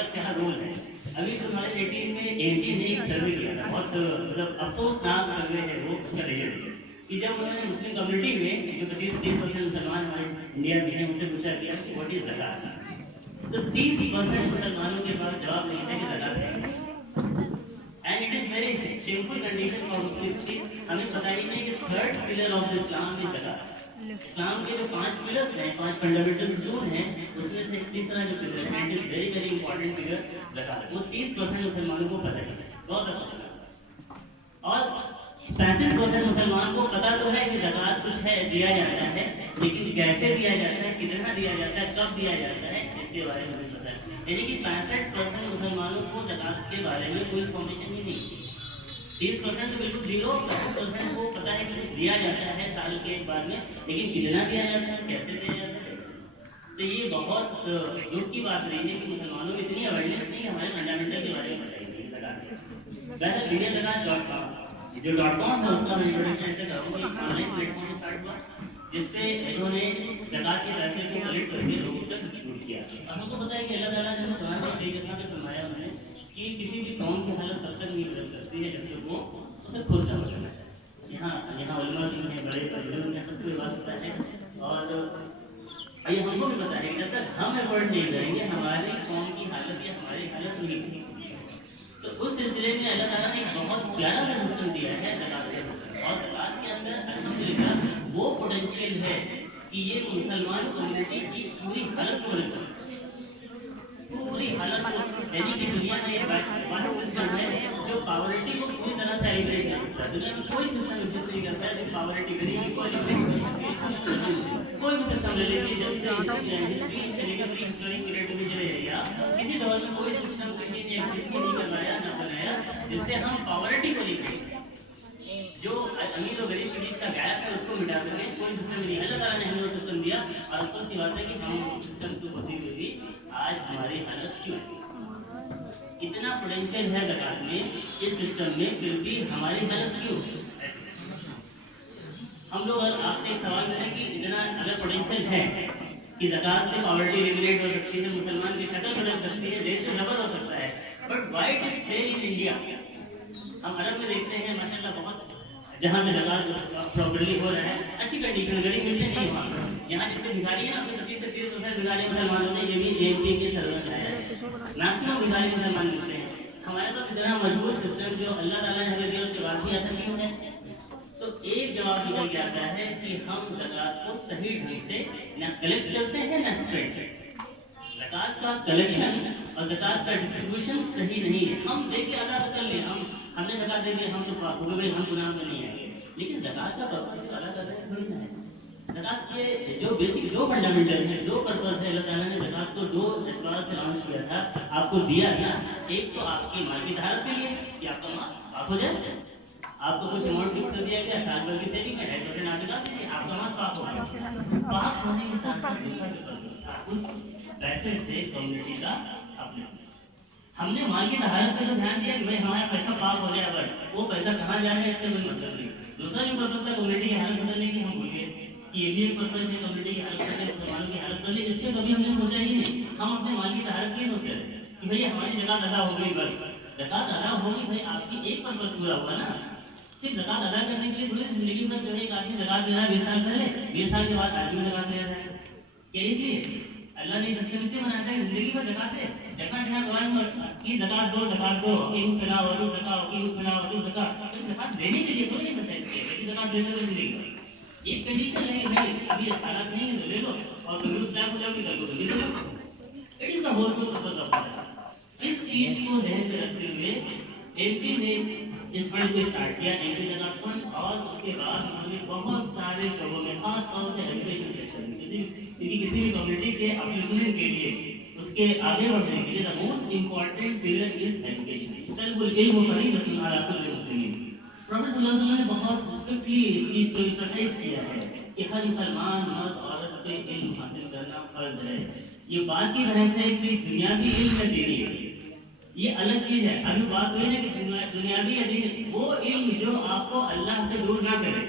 का क्या रोल है। अभी 2018 में एमपी ने एक सर्वे किया था, बहुत मतलब अफसोसनाक सर्वे है वो, उसका रिजल्ट कि जब उन्होंने मुस्लिम कम्युनिटी में जो 25-30% मुसलमान हमारे इंडिया में हैं उनसे पूछा गया कि व्हाट इज ज़कात, तो 30% मुसलमानों के पास जवाब नहीं था कि ज़कात है। And it is very simple condition for Muslims की हमें पता ही नहीं कि third pillar of Islam is zakat. इस्लाम के जो 5 पिलर्स हैं, 5 फंडामेंटल जोन हैं, उसमें से तीसरा जो पिलर है, it is very very important pillar zakat, वो 30% मुसलमानों को पता है। बहुत अच्छा। और 35% मुसलमान को पता तो है कि ज़कात कुछ है, दिया जाता है, लेकिन कैसे दिया जाता है, कितना दिया जाता है, कब दिया जाता है, इसके बारे में नहीं पता है। यानी कि 65% मुसलमानों को ज़कात के बारे में कोई इन्फॉर्मेशन ही नहीं। 30% तो बिल्कुल जीरो, 50% को पता है कि कुछ दिया जाता है साल के एक बाद में, लेकिन कितना दिया जाता है, कैसे दिया जाता है। तो ये बहुत दुख की बात रही है कि मुसलमानों में इतनी अवेयरनेस नहीं है हमारे फंडामेंटल के बारे में बताइए ज़कात। बहरहाल indiazakat.com जो .com है उसका मैं इंट्रोडक्शन ऐसे करूँगा। एक ऑनलाइन प्लेटफॉर्म स्टार्ट हुआ जिसपे इन्होंने ज़कात के पैसे को कलेक्ट करके लोगों तक डिस्ट्रीब्यूट किया। अब हमको पता है कि अल्लाह ताला ने कुरान में कई जगह पे फरमाया उन्होंने कि किसी भी कौम की हालत तब तक नहीं बदल सकती है जब तक वो उसे खुद ना बदलना चाहे। यहाँ उलमा भी हैं, बड़े बुजुर्ग हैं, सबको ये बात पता है और ये हमको भी पता है कि जब तक हम एफर्ट नहीं करेंगे हमारी कौम की हालत या हमारी हालत नहीं बदल सकती। तो उस सिलसिले में अल्लाह ताला ने एक बहुत प्यारा सा सिस्टम दिया है ज़कात का सिस्टम, और ज़कात के अंदर अल्हम्दुलिल्लाह वो पोटेंशियल है कि ये मुसलमान कम्युनिटी की पूरी हालत को बदल सकता है, पूरी हालत को। यानी कि दुनिया में एक वाहिद सिस्टम है जो पॉवर्टी को पूरी तरह से एलिमिनेट कर सकता है। दुनिया में कोई सिस्टम एग्जिस्ट नहीं करता है जो पॉवर्टी गरीबी को एलिमिनेट कर सके। कोई भी सिस्टम ले लीजिए, जब से हिस्ट्री चलेगा, प्री हिस्टोरिक पीरियड में चले या किसी दौर में कोई सिस्टम किसी ने एग्जिस्ट नहीं करवाया ना बनाया जिससे हम पॉवर्टी को लेकर जो अमीर और गरीब के बीच का गैप है उसको मिटा सके। कोई सिस्टम नहीं। अल्लाह ताला ने हमें वो सिस्टम दिया और अफसोस की बात है कि हम उस सिस्टम को होते हुए भी आज हमारी हालत क्यों है। इतना पोटेंशियल है ज़कात में, इस सिस्टम में, फिर भी हमारी हालत क्यों। हम लोग आपसे एक सवाल करें कि इतना अगर पोटेंशियल है कि ज़कात से पॉवर्टी एलिमिनेट हो सकती है, मुसलमान की शक्ल बदल सकती है, देश से जबर हो सकता है, but why it is fail in India. हम अरब में देखते हैं माशाल्लाह बहुत जहाँ पे ज़कात प्रॉपर्ली हो रहा है, अच्छी कंडीशन, गरीब मिलते नहीं वहाँ। यहाँ जितने भिखारी हैं ना 25 से 30% भिखारी मुसलमान होते हैं। ये भी एमपी के सर्वे है, मैक्सिमम भिखारी मुसलमान मिलते हैं। हमारे पास इतना मजबूत सिस्टम जो अल्लाह ताला ने हमें दिया, उसके बाद भी ऐसा क्यों है। तो एक जवाब निकल के आता है कि हम ज़कात को सही ढंग से न कलेक्ट करते हैं न स्प्रेड। ज़कात का कलेक्शन और ज़कात का डिस्ट्रीब्यूशन सही नहीं है। हम देखिए अदा कर लिए, हमने ज़कात दे दिया, हम तो पाक हो गए भाई, हम गुनाह में नहीं आएंगे, लेकिन ज़कात का पर्पस तो अदा कर रहे हैं थोड़ी ना है। ज़कात के जो बेसिक दो फंडामेंटल है, दो पर्पस है। अल्लाह ताला ने ज़कात को दो एतबार से लॉन्च किया था, आपको दिया था। एक तो आपकी माल की तहारत के लिए कि आपका माल पाक हो जाए, आपको कुछ अमाउंट फिक्स कर दिया गया, साल भर की सेविंग में 2.5% आप लगा दीजिए, आपका माल पाक हो गया। पाक होने के साथ साथ उस पैसे से कम्युनिटी का अपने हमने माल की तहारत से तो ध्यान दिया कि भाई हमारा पैसा पाक हो जाए, बट वो पैसा कहाँ जा रहा है इससे कोई मतलब नहीं। दूसरा जो पर्पस था कम्युनिटी की हालत बदलने की, हम भूल गए कि ये भी एक पर्पस है कम्युनिटी की हालत बदलने, मुसलमानों की हालत बदलने। इसमें कभी हमने सोचा ही नहीं। हम अपने माल की तहारत की सोचते रहे कि भाई हमारी ज़कात अदा हो गई, बस ज़कात अदा हो गई। भाई आपकी एक पर्पस पूरा हुआ ना। सिर्फ ज़कात अदा करने के लिए थोड़ी जिंदगी में जो है एक आदमी ज़कात दे रहा है 20 साल पहले, 20 साल के बाद आज भी ज़कात दे रहा है। क्या इसलिए अल्लाह ने सिस्टम इसलिए बनाया है जिंदगी में ज़कात है। जहाँ जहाँ कुरान में कि ज़कात दो, ज़कात दो, इन सला वदु ज़कात, इन सला वदु ज़कात, तो ज़कात देने के लिए कोई नहीं बता सकते कि ज़कात देने को जिंदगी एक कंडीशन है भाई अभी हालात नहीं है ले लो और तुम उस टाइम को जाके कर लो, it is the whole purpose of zakat. इस चीज को ध्यान में रखते हुए एमपी ने इस फंड को स्टार्ट किया, एमपी ज़कात फंड, और उसके बाद उन्होंने बहुत सारे शोबों में खास तौर से एजुकेशन सेक्टर में किसी भी कम्युनिटी के अपलिफ्टमेंट के लिए, उसके आगे बढ़ने के लिए the most important pillar is education. तलबुल इल्म फरीदतुन अला कुल्लि मुस्लिमीन। प्रॉफेट सल्लल्लाहु अलैहि वसल्लम ने बहुत स्ट्रिक्टली इस चीज को एम्फसाइज किया है कि हर मुसलमान मर्द औरत पे इल्म हासिल करना फर्ज है। ये बात की वजह से कि दुनियावी इल्म है दीनी है, ये अलग चीज है। अभी बात हुई ना कि दुनियावी या दीनी, वो इल्म जो आपको अल्लाह से दूर ना करे,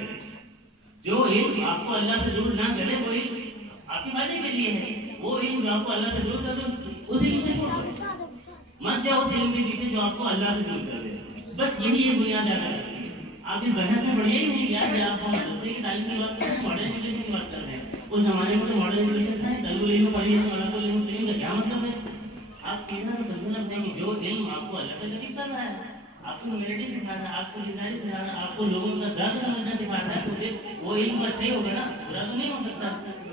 जो इल्म आपको अल्लाह से दूर ना करे वो इल्म आपके फायदे के लिए है। वो इल्म जो आपको अल्लाह से दूर कर दो उस इल्म को छोड़ दो। मत जाओ उस इल्म के पीछे जो आपको अल्लाह से दूर कर दे। बस यही ये बुनियाद है। आप इस बहस में पढ़िए ही नहीं यार, आप मदरसे की तालीम की बात कर रहे हैं, मॉडर्न एजुकेशन की बात कर रहे हैं। उस जमाने में तो मॉडर्न एजुकेशन था, तलबुल इल्म पढ़िए तो अल्लाह मुस्लिम का क्या मतलब है? आप सीधा तो समझना है कि जो इल्म आपको अल्लाह से करीब कर रहा है, आपको ह्यूमैनिटी सिखा रहा है, आपको जिम्मेदारी सिखा रहा है, आपको लोगों का दर्द समझना सिखा रहा है, तो फिर वो इल्म अच्छा ही होगा ना, बुरा तो नहीं हो सकता।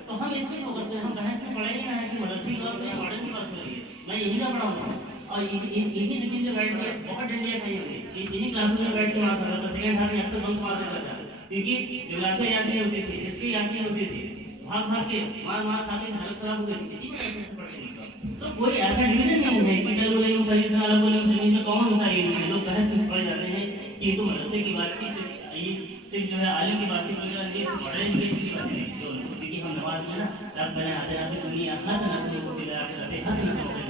तो हम इसमें फोकस करें, हम बहस में पढ़े ही ना है कि मदरसे की बात करें, मॉडर्न की बात करिए, मैं यही ना पढ़ाऊंगा। और इन्हीं जगह पे बैठ के बहुत डंडियाँ खाई होती, इन्हीं क्लासों में बैठ के मार खाता था, सेकंड हाफ में अक्सर बंक मार देता था, क्योंकि ज्योग्राफी याद नहीं होती थी, हिस्ट्री याद नहीं होती थी, भाग भाग के मार खा के हालत खराब हो गई थी, इसी वजह से पढ़ने लगा। तो कोई ऐसा डिवीजन नहीं है कि तलबुल इल्म फरीद वाला बोले मुस्लिम में कौन सा इल्म है। लोग बहस में पड़ जाते हैं कि तो मदरसे की बात की, सिर्फ जो है आलिम की बात की, मॉडर्न एजुकेशन की बात नहीं, जो क्योंकि हम नमाज में ना रब बना आते हैं दुनिया हसन हसन को चिल्ला के हसन हसन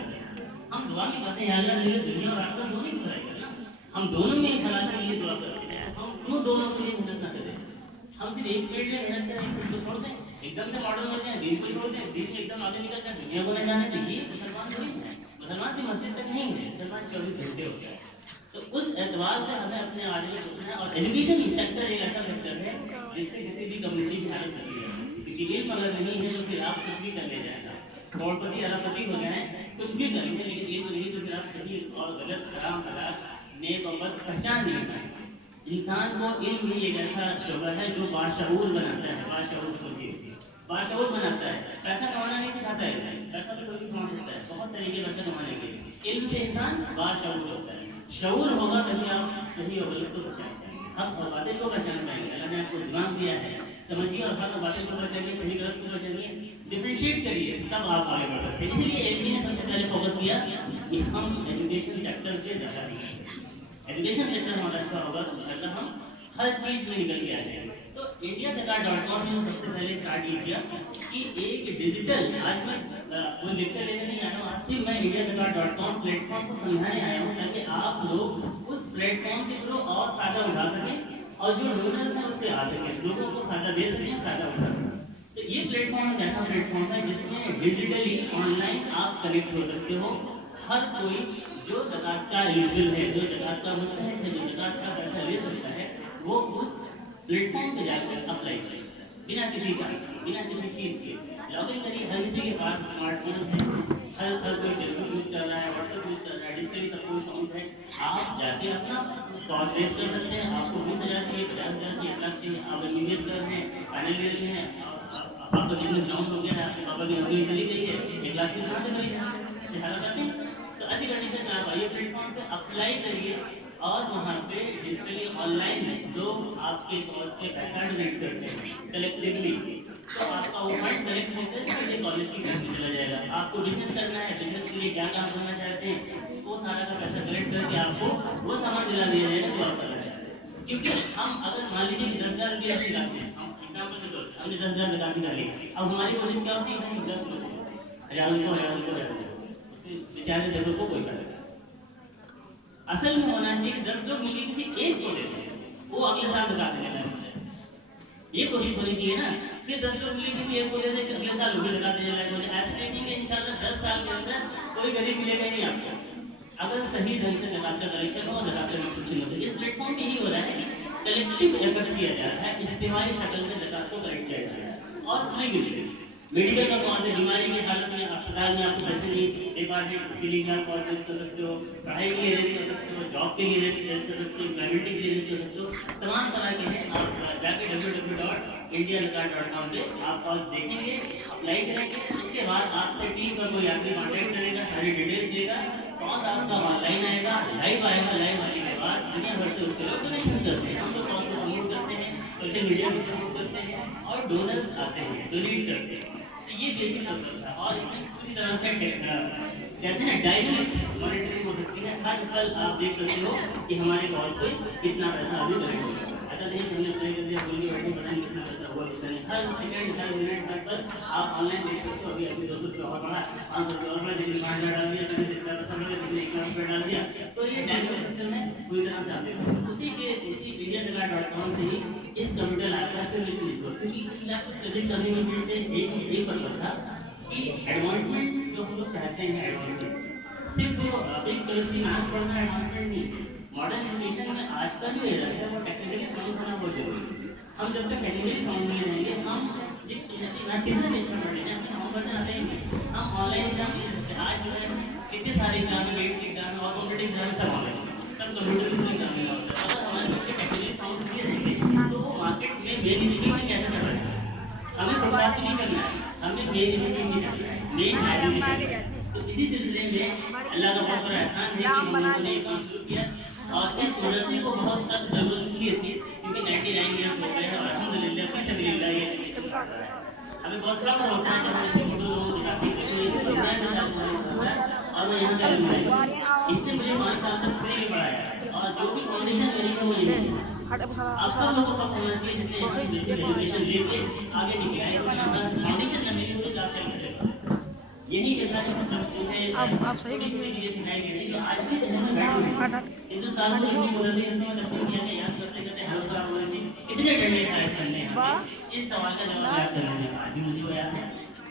हम दुआ में कहते हैं अल्लाह मुझे दुनिया और आखिरत दोनों की भलाई करना। हम दोनों में भलाई के लिए दुआ करते हैं, हम क्यों दोनों के लिए मेहनत ना करें? हम सिर्फ एक फील्ड में मेहनत करें, एक फील्ड को छोड़ दें, एकदम से मॉडर्न हो जाए, दीन को छोड़ दें, दीन में एकदम आगे निकल जाए, दुनिया को न जाने दें, ये मुसलमान थोड़ी है। मुसलमान से मस्जिद तक नहीं है, मुसलमान 24 घंटे होता है। तो उस एतबार से हमें अपने आगे में सोचना है। और एजुकेशन सेक्टर एक ऐसा सेक्टर है जिससे किसी भी कम्युनिटी की हालत करनी है, क्योंकि इल्म अगर नहीं है तो फिर आप कुछ भी कर ले जाएगा, करोड़पति अरबपति हो जाए, कुछ भी करेंगे, लेकिन ये तो नहीं तो फिर आप सही और गलत, हराम हलाल, नेक और बद पहचान नहीं पाएंगे। इंसान को इल्म ही एक ऐसा शोबा है जो बाशऊर बनाता है, बाशऊर सोचिए, बाशऊर बनाता है। पैसा कमाना नहीं सिखाता है, पैसा तो कोई भी कमा सकता है, बहुत तरीके पैसा कमाने के। इल्म से इंसान बाशऊर होता है, शऊर होगा तभी आप सही और गलत को पहचान पाएंगे, हक और बातें को पहचान पाएंगे। अल्लाह ने आपको दिमाग दिया है, समझिए और हक और बातें को पहचानिए, सही गलत को पहचानिए, डिफरेंशिएट करिए, तब आप आगे बढ़ सकते हैं। इसलिए एमपी ने सबसे पहले फोकस किया कि हम एजुकेशन सेक्टर पे ज़्यादा एजुकेशन सेक्टर हमारा अच्छा होगा तो इंशाल्लाह हम हर चीज़ में निकल के आ जाएंगे। तो indiaszakat.com ने सबसे पहले स्टार्ट किया कि एक डिजिटल, आज मैं कोई लेक्चर लेने नहीं आया हूँ, आज सिर्फ मैं indiaszakat.com प्लेटफॉर्म को समझाने आया हूँ ताकि आप लोग उस प्लेटफॉर्म के थ्रू और फायदा उठा सकें और जो डोनर्स हैं उस पर आ सकें, लोगों को फायदा दे सकें, फायदा उठा सकें। तो ये प्लेटफॉर्म एक ऐसा प्लेटफॉर्म है जिसमें डिजिटली ऑनलाइन आप कनेक्ट हो सकते हो। हर कोई जो ज़कात का एलिजिबल है, जो ज़कात का मुस्तहिक है, जो ज़कात का पैसा ले सकता है, वो उस प्लेटफॉर्म पे जाकर अप्लाई करें बिना किसी चार्ज के, बिना किसी फीस के। लॉगिन करिए, हर किसी के पास स्मार्टफोन है, हर कोई फेसबुक यूज़ कर रहा है, व्हाट्सएप यूज़ कर रहा है, डिजिटली सब कुछ अकाउंट है। आप जाके अपना कॉस्ट रेस कर सकते हैं। आपको 20,000 चाहिए, 50,000 चाहिए, 1 लाख चाहिए, आप MBBS कर रहे हैं, फाइनल ईयर में हैं, आपका बिजनेस डाउन हो गया है, आपके पापा की नौकरी चली गई है, 1 लाख की कहाँ से करेंगे? तो ऐसी कंडीशन में आप आइए प्लेटफॉर्म पे, अप्लाई करिए और वहाँ पे डिजिटली ऑनलाइन लोग आपके कॉज पे पैसा डोनेट करते हैं कलेक्टिवली, तो आपका वो फंड कलेक्ट होकर सीधे कॉलेज की बैंक में चला जाएगा। आपको बिजनेस करना है, बिजनेस के लिए क्या काम करना चाहते हैं, वो सारा का पैसा कलेक्ट करके आपको वो सामान दिला दिया जाएगा जो आप करना चाहते हैं। क्योंकि हम अगर मान लीजिए कि 10,000 रुपये निकालते हैं, हम एग्जाम्पल के तौर पर हमने 10,000 जगह निकाली, अब हमारी कोशिश क्या होती है कि 10 बचे, 1,000 को बेचारे 10 को कोई करेगा। असल में होना चाहिए कि 10 लोग मिलकर किसी एक को देते हैं, वो अगले साल जगह देने लगे, ये कोशिश होनी चाहिए ना। फिर 10 लोग मिलकर किसी एक को दे दें, अगले साल वो भी जगह देने लगे। ऐसे नहीं कि इंशाल्लाह 10 साल के अंदर कोई गरीब मिलेगा ही नहीं आपको, अगर सही ढंग से जकात का कलेक्शन हो, जकात का डिस्ट्रीब्यूशन हो। इस प्लेटफॉर्म पे यही हो रहा है कि कलेक्टिव एफर्ट किया जा रहा है, इज्तिमाई शक्ल में जकात को कलेक्ट किया जा रहा है। और फ्री गिफ्ट मेडिकल का कौन से बीमारी की हालत में अस्पताल में आपको पैसे नहीं दे पा रहे, उसके लिए भी आप और रेस कर सकते हो, पढ़ाई के लिए रेस कर सकते हो, जॉब के लिए रेस कर सकते हो, एम्प्लॉयमेंट के लिए रेस कर सकते हो, तमाम तरह के हैं। आप जाके www.indiaszakat.com पे आप कॉज देखेंगे, अप्लाई करेंगे, उसके बाद आपसे टीम का कोई आदमी कॉन्टैक्ट करेगा, सारी डिटेल्स देगा, कॉज आपका ऑनलाइन आएगा, लाइव आएगा, लाइव आने के बाद दुनिया भर से उसके लोग डोनेशन करते हैं, हम लोग कॉज को प्रमोट करते हैं, सोशल मीडिया पर प्रमोट करते हैं और डोनर्स आते हैं, डोनेट करते हैं। ये बेसिक कंसेप्ट है और इसमें पूरी तरह से कहते हैं डायनेमिक मॉनिटरिंग हो सकती है। हर पल आप देख सकते हो कि हमारे कॉज पे कितना पैसा अभी कलेक्ट हो रहा है। ऐसा नहीं हमने अप्लाई कर दिया, बोलिए बैठे पता नहीं कितना पैसा हुआ, कितना नहीं। हर सेकंड, हर मिनट पर आप ऑनलाइन देख सकते हो। अभी 200 रुपये और बढ़ा, 500 रुपये और बढ़ा, जिसने 5,000 डाल दिया, जिसने जितना पैसा मिला, जिसने 1 लाख रुपये डाल दिया। तो ये डायनेमिक सिस्टम है, पूरी तरह से आप देख सकते हो। इसी indiaszakat.com से ही इस कंप्यूटर लैब का सर्विस लिखो, क्योंकि इस लैब को सर्विस करने के पीछे एक पर्पस था कि एडवांसमेंट जो हम लोग चाहते हैं, एडवांसमेंट सिर्फ जो बेसिक केमिस्ट्री मैथ्स पढ़ना एडवांसमेंट नहीं, मॉडर्न एजुकेशन में आज का जो एरा है वो टेक्निकली साउंड होना बहुत जरूरी है। हम जब तक टेक्निकली साउंड नहीं रहेंगे, हम जिस केमिस्ट्री मैथ कितना भी अच्छा पढ़ लीजिए, हमें हम पढ़ने आते ही नहीं। हम ऑनलाइन एग्जाम नहीं दे सकते। आज जो है कितने सारे एग्जाम है, गेट के एग्जाम और कॉम्पिटेटिव एग्जाम सब ऑनलाइन, सब कंप्यूटर के एग्जाम में होता है। अगर हमारे बच्चे टेक्निकली साउंड नहीं रहेंगे तो वो मार्केट में मेन इंस्टीट्यूट में कैसे कर रहे हैं। हमें प्रोग्राम नहीं करना है, हमें मेन इंस्टीट्यूट नहीं करना है, मेन वैल्यू नहीं करना है। तो इसी सिलसिले में अल्लाह का बहुत बड़ा एहसान है कि हम लोगों ने काम शुरू किया। और इस मदरसे को बहुत सख्त जरूरत इसलिए थी क्योंकि 99 ईयर्स हो गए हैं और अल्हम्दुलिल्लाह अल्हम्दुलिल्लाह ये हमें बहुत फख्र होता है जब हम इसको फोटो लोगों को दिखाते हैं कि ये प्रोग्राम में चालू होता है और वो यहाँ तक बनाया। इसने मुझे 5 साल तक फ्री में पढ़ाया और जो भी फाउंडेशन करी है वो ये अब सब लोगों को फख्र होना चाहिए जिसने एजुकेशन लेके आगे निकले आए। फाउंडेशन करने की पूरी क्लास चल रही है। यही कहता है आप सही चीजें सिखाई गई थी। तो आज भी हिंदुस्तान में हिंदी बोलते हैं, इसमें तफसील किया गया, याद करते करते हालत खराब हो रही थी। कितने डंडे शायद करने हैं इस सवाल का जवाब याद करने में, आज भी मुझे याद है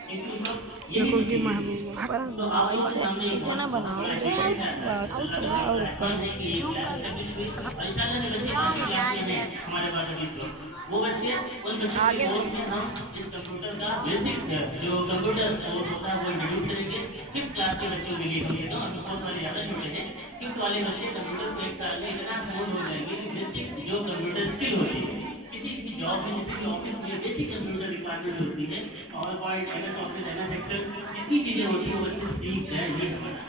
क्योंकि उस वक्त ये तो आपके सामने इतना बनाओ और इंशाल्लाह जो बच्चे हमारे पास अभी वो बच्चे उन बच्चों के कोर्स में हम इस कंप्यूटर का बेसिक जो कंप्यूटर कोर्स होता है वो इंट्रोड्यूस करेंगे। 5th क्लास के बच्चों के लिए कम से कम, अभी बहुत सारे ज़्यादा छोटे हैं, 5th वाले बच्चे कंप्यूटर को 1 साल में इतना फोन हो जाएंगे कि बेसिक जो कंप्यूटर स्किल होती है किसी भी जॉब में, जैसे कि ऑफिस में बेसिक कंप्यूटर रिक्वायरमेंट होती है, और point MS office MS Excel जितनी चीज़ें होती हैं वो बच्चे सीख जाए, ये हमारा।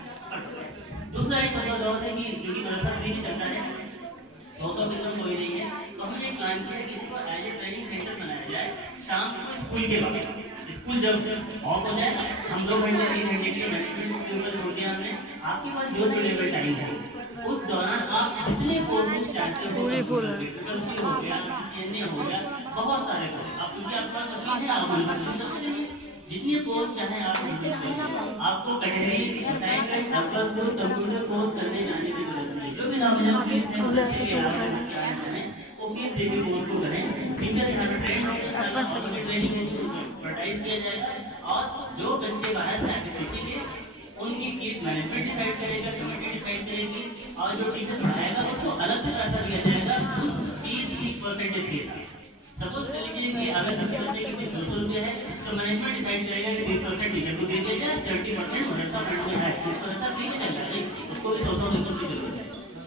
दूसरा एक मतलब और है कि क्योंकि मदरसा फ्री भी चलता है, 100 मिनिमम कोई नहीं है, तो हमने प्लान किया कि इसको एज ए ट्रेनिंग सेंटर बनाया जाए। शाम को स्कूल के वक्त, स्कूल जब ऑफ हो जाए, हम 2 घंटे 3 घंटे के लिए मैनेजमेंट के ऊपर छोड़ दिया हमने। आपके पास जो सुटेबल टाइम है उस दौरान आप जितने कोर्सेज चाहते हो, इलेक्ट्रिकल हो गया, CNA हो गया, बहुत सारे कोर्स आप, क्योंकि आपके पास मशीन है, आप जितने कोर्स चाहे आप आपको कैटेगरी असाइन करें, कंप्यूटर कोर्स करने जाने की जरूरत नहीं। जो भी नाम फीस है वो फीस देकर कोर्स को करें। टीचर यहाँ पे ट्रेन होकर ट्रेनिंग होगी, उनको एक्सपर्टाइज किया जाएगा। और जो बच्चे बाहर से आके सीखेंगे उनकी फीस मैनेजमेंट डिसाइड करेगा, कमेटी डिसाइड करेगी, और जो टीचर पढ़ाएगा उसको अलग से पैसा दिया जाएगा उस फीस की परसेंटेज के साथ। सपोज कर लीजिए कि अगर किसी बच्चे की फीस 200 रुपये है तो मैनेजमेंट डिसाइड करेगा कि 30% टीचर को दे दिया जाए, 70% मदरसा फंड में है, मदरसा फ्री में चल रहा है, उसको भी 100 इनकम की जरूरत है।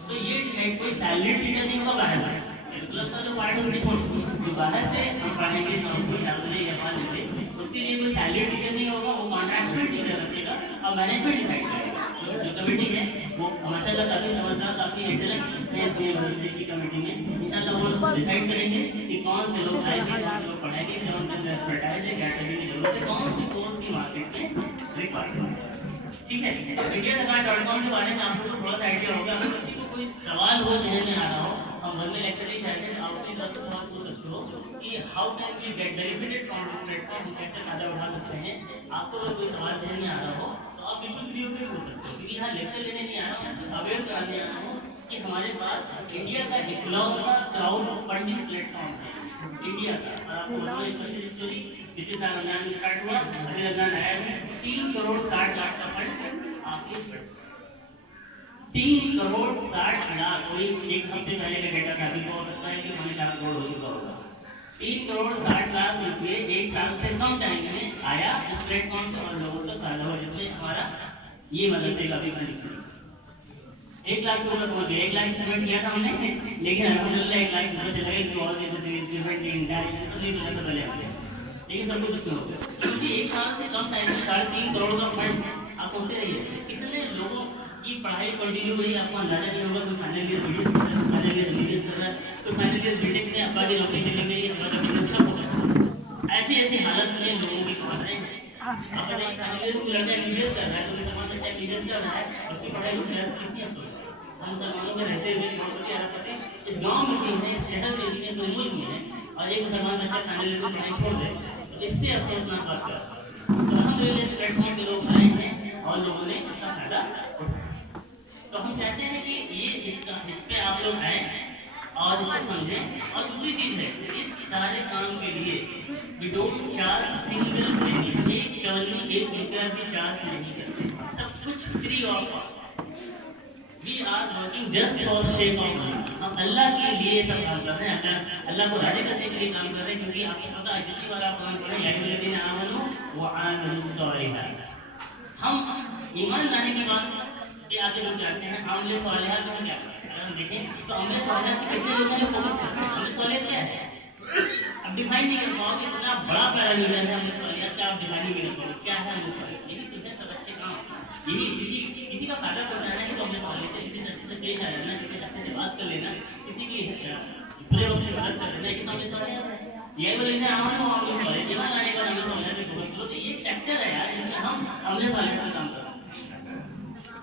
तो ये डिसाइड कोई सैलरी टीचर नहीं होगा बाहर से, मतलब जो पार्ट ऑफ रिपोर्ट जो बाहर से हम पढ़ाएंगे शाम को 4 बजे या 5 बजे, उसके लिए कोई सैलरी टीचर नहीं होगा, वो कॉन्ट्रैक्चुअल टीचर रखेगा और मैनेजमेंट डिसाइड करेगा। जो कमेटी है वो माशाल्लाह काफ़ी समझदार, काफ़ी इंटेलेक्चुअल है इसमें मदरसे की कमेटी में। इंशाल्लाह वो डिसाइड करेंगे कि कौन से लोग आएंगे, कौन से लोग पढ़ाएंगे, जब उनके अंदर एक्सपर्टाइज है, क्या करने की जरूरत है, कौन सी कोर्स की मार्केट में रिक्वायरमेंट है। ठीक है, indiazakat.com के बारे में आप लोगों को थोड़ा सा आइडिया होगा। अगर किसी को कोई सवाल हो जहन में आ रहा हो, हम घर में लेक्चर नहीं चाहते, आप अपनी तरफ से सवाल पूछ सकते हो कि how can we get benefited from this platform, हम कैसे फायदा उठा सकते हैं। आपको अगर कोई सवाल जहन में आ रहा हो तो आप बिल्कुल फ्री होकर पूछ सकते हो, क्योंकि यहाँ लेक्चर लेने नहीं आ रहा हूँ, मैं सिर्फ अवेयर कराने आया हूँ कि हमारे पास इंडिया का इकलौता क्राउड फंडिंग प्लेटफॉर्म है इंडिया का। और आपको एक अच्छी स्टोरी, पिछले साल रमजान में स्टार्ट हुआ, अभी रमजान आया है, 3 करोड़ 60 लाख का फंड आपके 3 करोड़ 60 लाख, कोई एक हफ्ते पहले का डेटा था, अभी तो हो सकता है कि हमें 4 करोड़ हो चुका होगा। 3 करोड़ 60 लाख रुपये 1 साल से कम टाइम में आया इस प्लेटफॉर्म से और लोगों का फायदा हो, जिसमें हमारा ये मदरसे का भी फंड 1 लाख के ऊपर पहुंच गया। 1 लाख इन्वेस्टमेंट किया था हमने, लेकिन अल्हम्दुलिल्लाह 1 लाख रुपये चला गया, और इन्वेस्टमेंट इंटेलिजेंस नहीं पता तो चले गए, लेकिन सब कुछ उसमें हो गया क्योंकि 1 साल से कम टाइम में 3.5 करोड़ का फंड। आप सोचते रहिए कितने लोगों की पढ़ाई कंटिन्यू रही, आपको अंदाजा नहीं होगा। कोई फाइनल ईयर बीटेक कर रहा है, फाइनल ईयर बीटेक कर रहा है, तो फाइनल ईयर बीटेक में अब्बा की नौकरी चली गई, अब्बा का बिजनेस ठप हो गया। ऐसी ऐसी हालत में लोगों की खबरें हैं। अगर एक फाइनल ईयर में लड़का MBBS कर रहा है तो मुसलमान बच्चा MBBS कर रहा है, उसकी पढ़ाई को क्या कितनी अफसोस है। हम मुसलमानों में रहते हुए बहुत अरब इस गाँव में भी है, इस शहर में भी है, कोई मुल्क में है, और एक मुसलमान बच्चा फाइनल ईयर में पढ़ाई छोड़ दे तो इससे अफसोसनाक बात कर। तो अल्हम्दुलिल्लाह इस प्लेटफॉर्म के लोग आए हैं और लोगों ने इसका फायदा उठाया। तो हम चाहते हैं कि ये इस पे आप लोग आए और इसको समझें। और दूसरी चीज है, इस सारे काम के लिए we don't charge single penny, हम एक चार्ज एक रुपया भी चार्ज नहीं करते, सब कुछ free of cost. We are working just for sake of money, हम अल्लाह के लिए सब काम कर रहे हैं, अल्लाह को राजी करने के लिए काम कर रहे हैं। क्योंकि आपको पता है जितनी बार आप काम कर रहे हैं, या अय्युहल्लज़ीना आमनू व आमिलुस सालिहात, हम ईमान लाने के बाद ये आगे लोग जाते हैं अमल सालिहात में क्या करते हैं। हम देखें तो अमल सालिहात पे कितने लोगों ने फोकस करते हैं। अमल सालिहात क्या है, अब डिफाइन नहीं कर पाओगे, इतना बड़ा पैरामीटर है अमल सालिहात का, आप डिफाइन नहीं कर पाओगे क्या है अमल सालिहात। यही तो है सब अच्छे काम, यही किसी का फायदा पहुंचाना है तो अमल सालिहात है। किसी से अच्छे से पेश आ जाना, किसी से अच्छे से बात कर लेना, किसी की बुरे वक्त में मदद कर लेना, ये तो अमल सालिहात है। ये बोले ना आमन वो अमल सालिहात, ईमान लाने का अमल सालिहात पे फोकस करो। तो ये एक सेक्टर है यार जिसमें हम अमल सालिहात पे काम कर सकते हैं,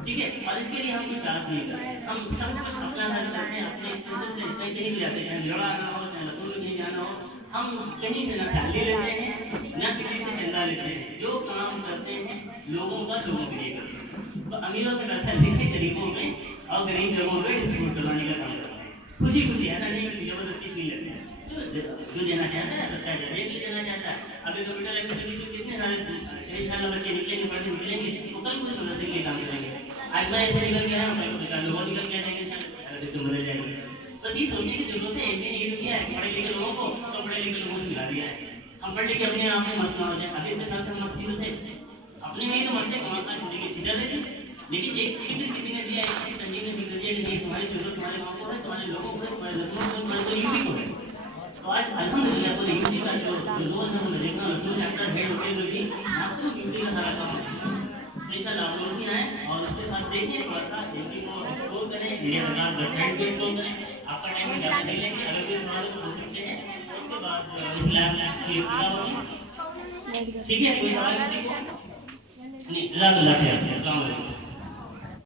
ठीक है। और इसके लिए हम कुछ चार्ज नहीं करते, हम सब कुछ अपना खर्च करते हैं, अपने एक्सपेंसेस से कहीं भी जाते हैं, जोड़ा आना हो चाहे लखनऊ में कहीं जाना हो, हम कहीं से ना सैलरी लेते हैं ना किसी से चंदा लेते हैं। जो काम करते हैं लोगों का लोगों के लिए करते हैं। तो अमीरों से पैसा लेके गरीबों में और गरीब लोगों में डिस्ट्रीब्यूट करवाने का काम करते हैं, खुशी खुशी, ऐसा नहीं कि जबरदस्ती छीन लेते हैं। जो देना चाहता है सकता है, एक भी देना चाहता है। अभी कंप्यूटर एप्लीकेशन कितने सारे इंशाल्लाह बच्चे निकलेंगे, पढ़ने निकलेंगे, तो कल कुछ मदद के लिए काम करेंगे। आज मैं ऐसे निकल गया हूँ, कल को बेचारे लोग निकल गया है, इंशाल्लाह तो बदल जाएगी। बस ये सोचने की जरूरत है, ये किया है पढ़े लिखे लोगों को, तो पढ़े लिखे लोगों से मिला दिया है। हम पढ़ लिखे अपने आप में मस्त हो जाए, अभी के साथ हम मस्ती में थे, अपने में ही तो मस्ती कमाता है, छोटी छिटर लेते। लेकिन एक फिक्र किसी ने दिया, एक संजीव ने फिक्र दिया कि नहीं तुम्हारी जरूरत तुम्हारे गाँव को है, तुम्हारे लोगों को है, तुम्हारे लखनऊ को, तुम्हारे यूपी को है। तो आज अल्हम्दुलिल्लाह पूरे यूपी का जो रोल है वो देखना, लखनऊ चैप्टर हेड होते हुए भी मास्टर यूपी का सारा काम है। इंशाल्लाह आप लोग भी आए और उसके साथ देखिए, थोड़ा सा यूपी को एक्सप्लोर करें, इंडिया सरकार वेबसाइट को एक्सप्लोर करें। आपका टाइम ज़्यादा नहीं लेंगे, अगर कोई सवाल हो तो पूछ सकते हैं, उसके बाद इस्लाम की इब्तिदा होगी, ठीक है। कोई सवाल किसी को नहीं, जज़ाकल्लाह खैर, अस्सलाम वालेकुम।